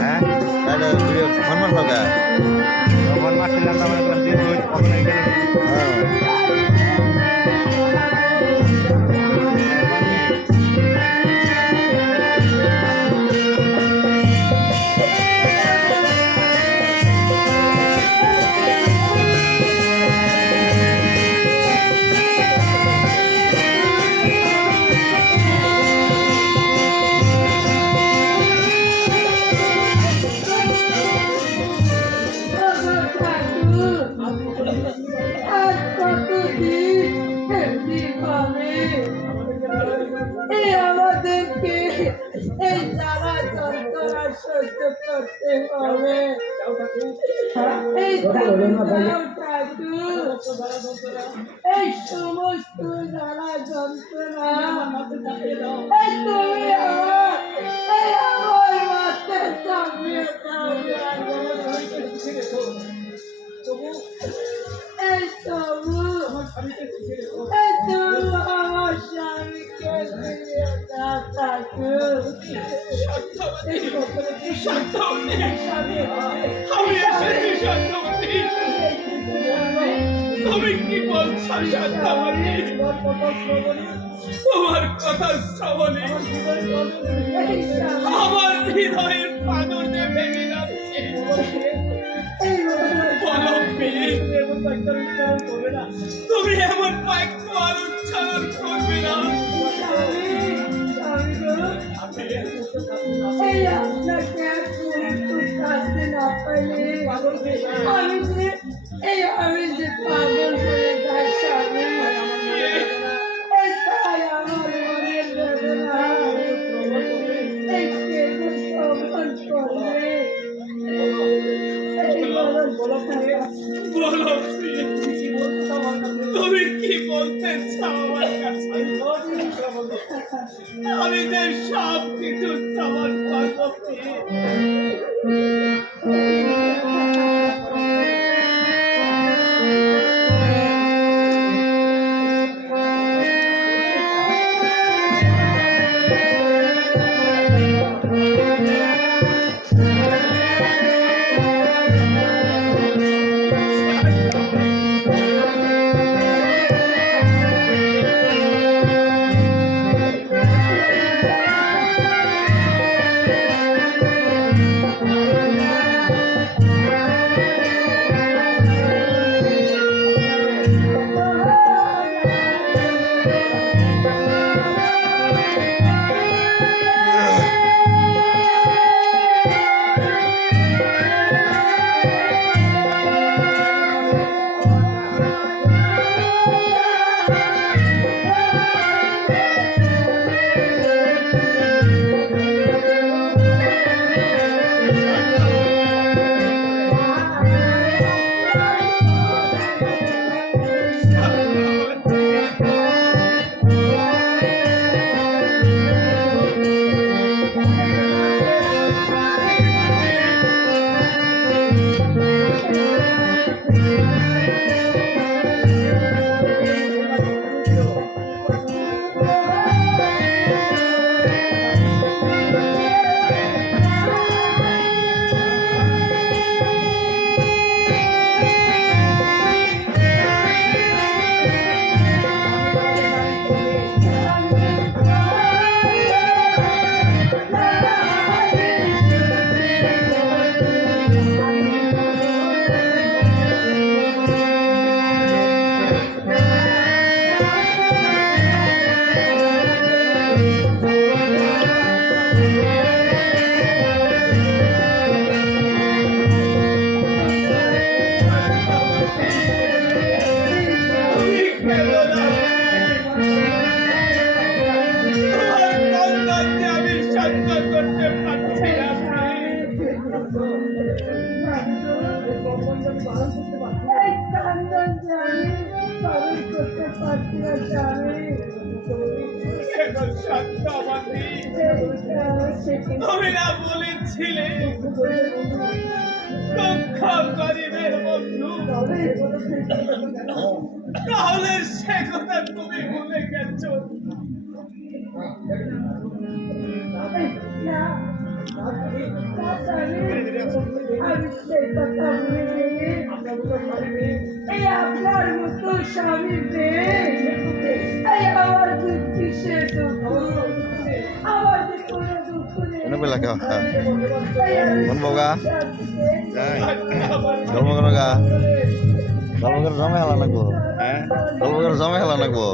হ্যাঁ তাহলে ফোন মারলো গা ফোন মারছিলাম তো আমরা দেখলাম যে রোহিত কখন হয়ে গেল আমাদেরকে এই জ্বালা যন্ত্রণা সহ্য করতে হবে। এই এই সমস্ত জ্বালা যন্ত্রণা এই তুমি আমার মাথায় চাপিয়ে দাও। এই তবু এই তবু আমার স্বামীকে ফিরিয়ে দাও ঠাকুর। তুমি কি বলছো শান্তামণি? তোমার কথা শ্রবণে আমার হৃদয়ের পাথর দিয়ে ভেঙে যাচ্ছে। বলো বীর, তুমি এমন বাক্য আর উচ্চারণ করবে না। আমি যে পাগল হয়ে যাই স্বামী, তাই আমার মনের বেদনা এই কেবল শ্রবণ করবে। বলো বীর, তুমি কি বলতে চাও আমার কাছে? আমি যে সব কিছু শ্রবণ করবো তুমি না বলেছিলে দুঃখ গরিবের বন্ধু, তাহলে সে কথা তুমি ভুলে গেছো। আমি সেই কথা ভুলে এই আপনার মতো স্বামী পেয়ে এই আমার দুঃখ কিসের দুঃখ আমার যে কোনো দুঃখ নেই এনে পেলা কেউ এই আমি কোন বগা যাই গল্প করো গা গল্প করে জমে হেলা নাকবো হ্যাঁ গল্প করে জমে হেলা নাকবো